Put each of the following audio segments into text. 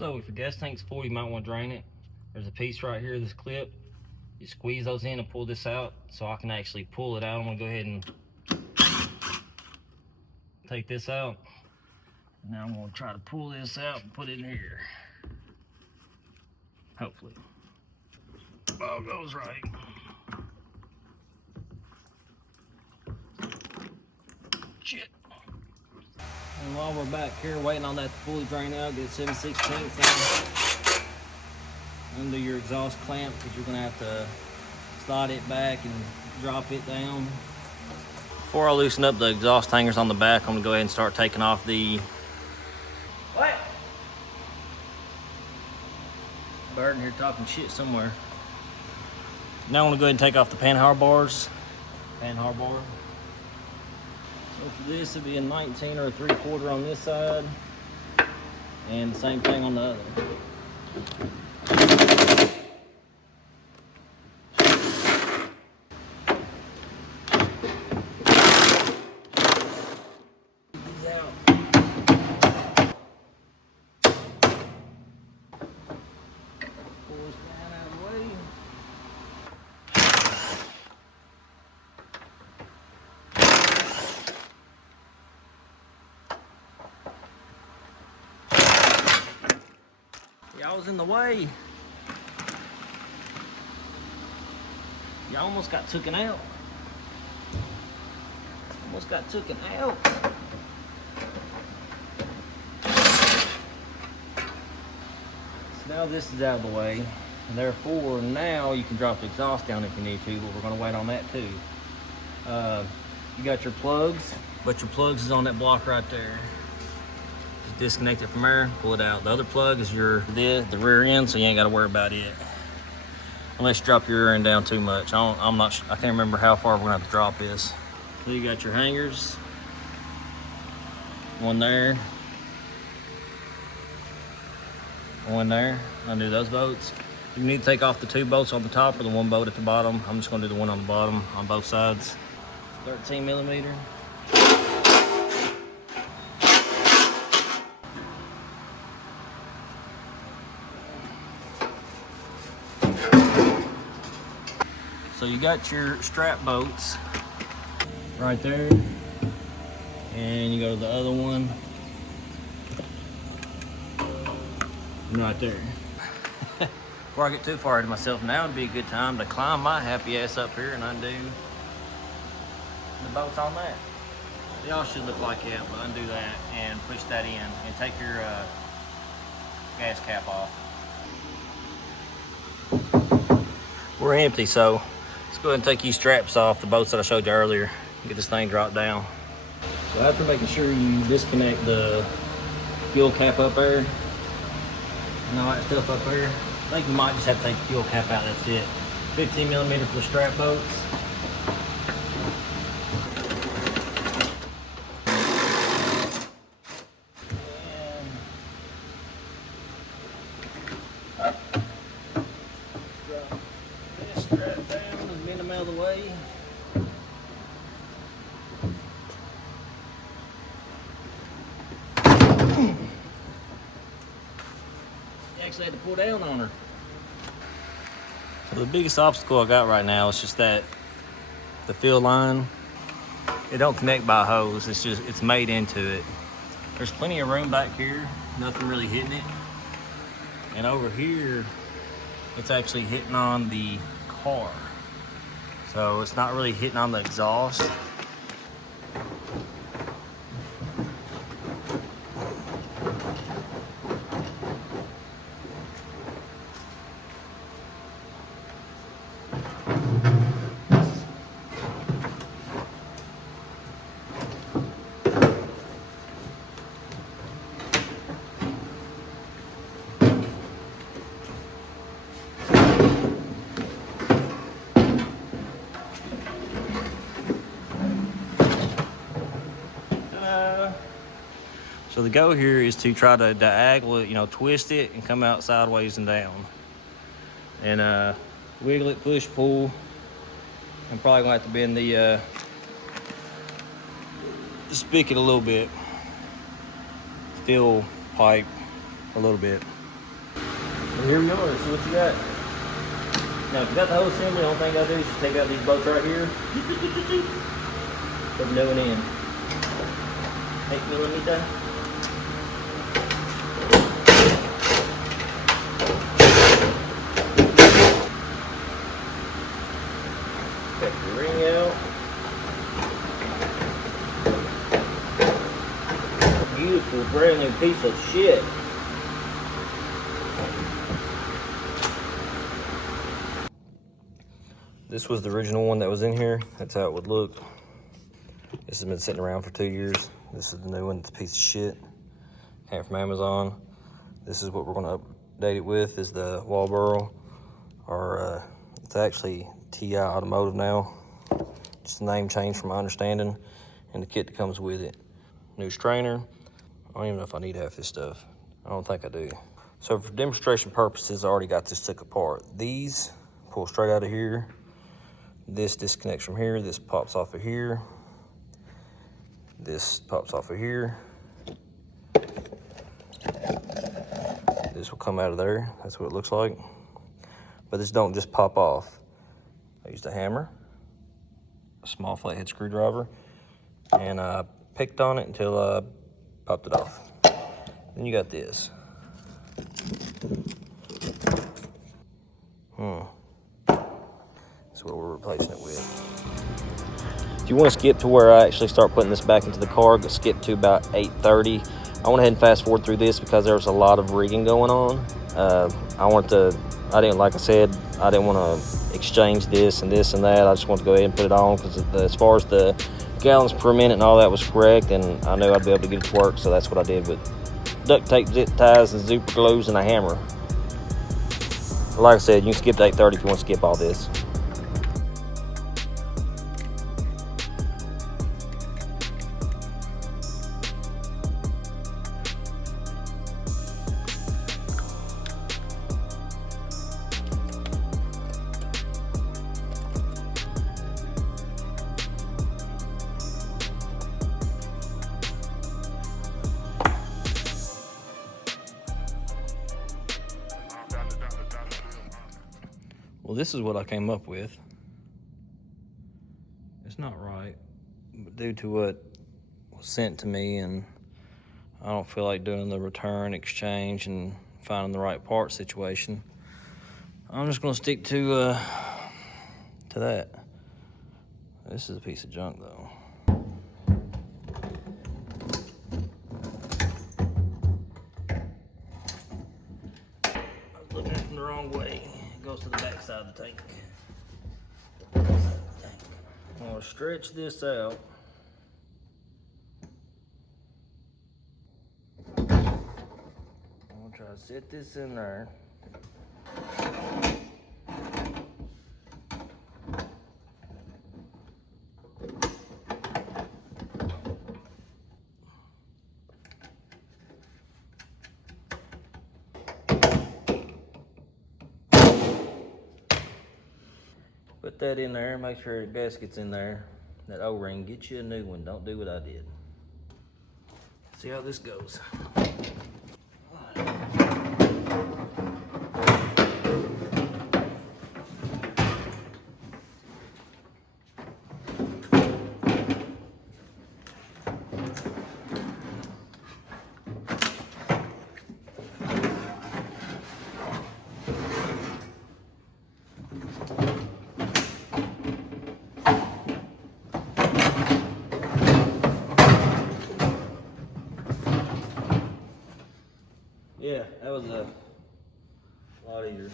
So if your gas tank's full, you might want to drain it. There's a piece right here, this clip. You squeeze those in and pull this out so I can actually pull it out. I'm gonna go ahead and take this out. Now I'm gonna try to pull this out and put it in here. Hopefully. All goes right. Shit. And while we're back here waiting on that to fully drain out, get 7/16 on. Undo your exhaust clamp because you're gonna have to slide it back and drop it down. Before I loosen up the exhaust hangers on the back, I'm gonna go ahead and start taking off the bird in here talking shit somewhere. Now I'm gonna go ahead and take off the panhard bars. Panhard bar. So for this, it'd be a 19 or a 3/4 on this side, and the same thing on the other. Y'all was in the way. Y'all almost got taken out. Almost got taken out. So now this is out of the way. And therefore, now you can drop the exhaust down if you need to, but we're gonna wait on that too. You got your plugs, but your plugs is on that block right there. Disconnect it from there, pull it out. The other plug is the rear end, so you ain't got to worry about it unless you drop your rear end down too much. I can't remember how far we're gonna have to drop this. So you got your hangers, one there, one there. Undo those bolts. You need to take off the 2 bolts on the top or the 1 bolt at the bottom. I'm just gonna do the one on the bottom on both sides. 13mm. So you got your strap bolts right there, and you go to the other one right there. Before I get too far ahead of myself, now would be a good time to climb my happy ass up here and undo the bolts on that. They all should look like that, but undo that and push that in and take your gas cap off. We're empty, so let's go ahead and take these straps off the bolts that I showed you earlier. Get this thing dropped down. So after making sure you disconnect the fuel cap up there and all that stuff up there, I think you might just have to take the fuel cap out, that's it. 15mm for the strap bolts. Strap down and bend them out of the way. You actually had to pull down on her. So the biggest obstacle I got right now is just that the fill line, it don't connect by hose. It's made into it. There's plenty of room back here, nothing really hitting it. And over here, it's actually hitting on the car. So it's not really hitting on the exhaust. So the go here is to try to diagonal it, twist it and come out sideways and down. And wiggle it, push, pull. I'm probably gonna have to bend the spigot a little bit. Fill pipe a little bit. And here we are, let's see what you got. Now, if you got the whole assembly, the only thing I do is just take out these bolts right here. Put the new one in. 8mm. Take the ring out. Beautiful, brand new piece of shit. This was the original one that was in here. That's how it would look. This has been sitting around for 2 years. This is the new one. It's a piece of shit. Came from Amazon. This is what we're gonna update it with, is the wall burl. Or it's actually TI Automotive now. Just a name change from my understanding. And the kit that comes with it. New strainer. I don't even know if I need half this stuff. I don't think I do. So for demonstration purposes, I already got this took apart. These pull straight out of here. This disconnects from here. This pops off of here. This pops off of here. This will come out of there. That's what it looks like. But this don't just pop off. I used a hammer, a small flathead screwdriver, and I picked on it until I popped it off. Then you got this. That's what we're replacing it with. If you want to skip to where I actually start putting this back into the car, go skip to about 8:30. I went ahead and fast forward through this because there was a lot of rigging going on. I didn't, like I said, I didn't want to exchange this and this and that. I just wanted to go ahead and put it on because as far as the gallons per minute and all that was correct, and I knew I'd be able to get it to work, so that's what I did with duct tape, zip ties, and super glues, and a hammer. Like I said, you can skip to 8:30 if you want to skip all this. Well, this is what I came up with. It's not right, but due to what was sent to me, and I don't feel like doing the return, exchange, and finding the right part situation, I'm just gonna stick to that. This is a piece of junk though. I was looking at it from the wrong way. It goes to the back side of the tank. I'm gonna stretch this out. I'm gonna try to set this in there. Put that in there, make sure the gasket's in there. That O-ring, get you a new one. Don't do what I did. See how this goes. Yeah, that was a lot easier.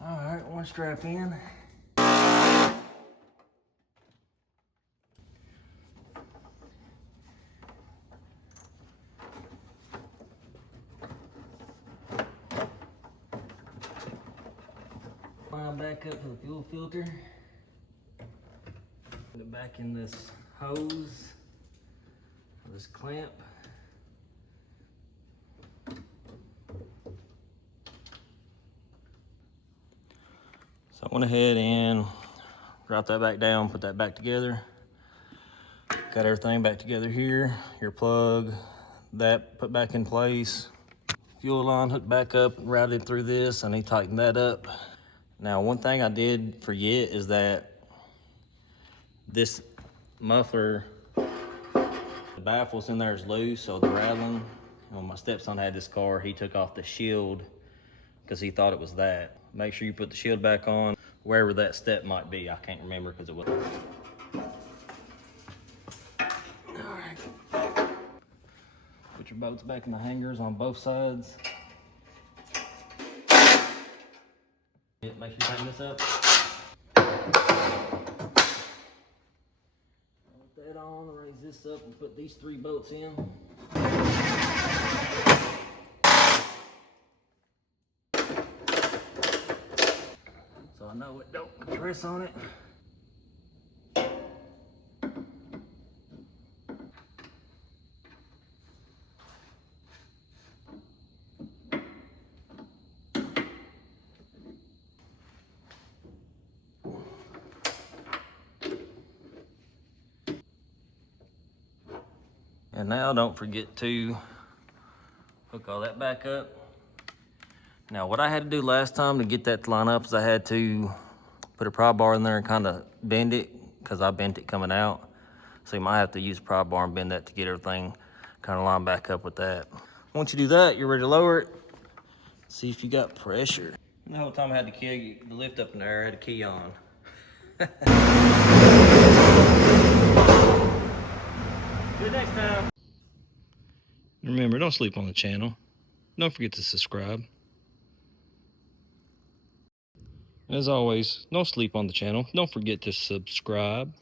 All right, one strap in. Back up to the fuel filter. Put it back in this hose, this clamp. So I went ahead and Drop that back down, put that back together. Got everything back together here. Your plug, that put back in place. Fuel line hooked back up, routed through this. I need to tighten that up. Now, one thing I did forget is that this muffler, the baffles in there is loose, so the rattling. When my stepson had this car, he took off the shield because he thought it was that. Make sure you put the shield back on, wherever that step might be. I can't remember because it was. Put your bolts back in the hangers on both sides. Make sure you tighten this up. Put that on, raise this up, and put these 3 bolts in. So I know it don't compress on it. And now don't forget to hook all that back up. Now what I had to do last time to get that to line up is I had to put a pry bar in there and kind of bend it because I bent it coming out. So you might have to use a pry bar and bend that to get everything kind of lined back up with that. Once you do that, you're ready to lower it. See if you got pressure. And the whole time I had the lift up in there, I had the key on. Do it next time. Remember, don't sleep on the channel. Don't forget to subscribe. As always, don't sleep on the channel. Don't forget to subscribe.